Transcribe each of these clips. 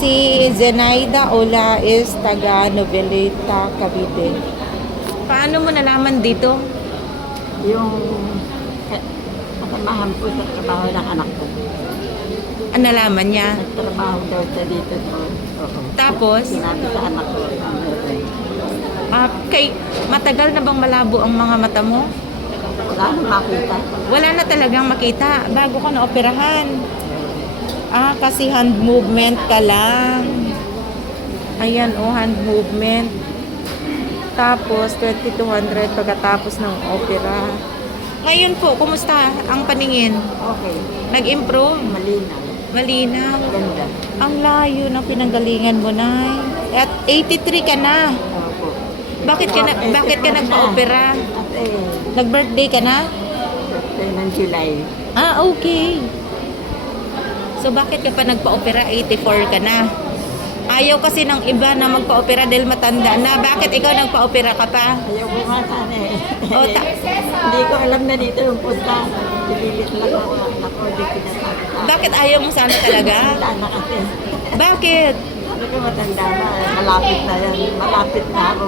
Si Zenaida Olaes, taga Noveleta, Cavite. Paano mo nalaman dito? Yung ka- kasamahan po sa trabaho ng anak ko. Ang nalaman niya? Nagtrabaho daw siya dito. Oo. Tapos, Sinabi sa anak ko. ah, kay, matagal na bang malabo ang mga mata mo? Wala nang makita. Wala na talagang makita bago ka naoperahan. Ah, kasi hand movement ka lang. Ayan, oh, hand movement. Tapos, 2200 pagkatapos ng opera. Ngayon po, kumusta ang paningin? Okay. Nag-improve? Malinaw. Malinaw. Ganda. Ang layo ng pinanggalingan mo, Nay. At 83 ka na. Opo. Bakit ka, na, bakit ka nagpa-opera? Nag-birthday ka na? birthday ng July. Ah, okay. So bakit ka pa nagpa-opera? 84 ka na. Ayaw kasi ng iba na magpa-opera dahil matanda na. Bakit ikaw nagpa-opera ka pa? Ayaw ko nga sana eh. O, ta- Hindi ko alam na dito yung punta. Dililit lang ako. Ako, hindi pinasabi bakit ayaw mo sana talaga? Na kasi. Bakit? Sabi ko matanda na. Malapit na yan. Malapit na ako.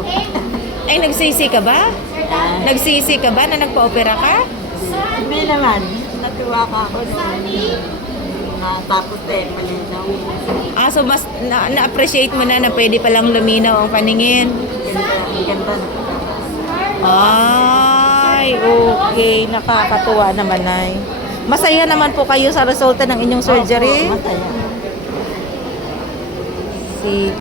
Ay, nagsisi ka ba? Ah, Nagsisi ka ba na nagpa-opera ka? Hindi naman. Natuwa ka ako noon. Natapos eh, malinaw. Ah, so mas na- na-appreciate mo na na pwede palang luminaw ang paningin. Ganda, ang ganda. Ay, okay. Nakakatuwa naman, Nay. Masaya naman po kayo sa resulta ng inyong surgery? Opo, Masaya. Si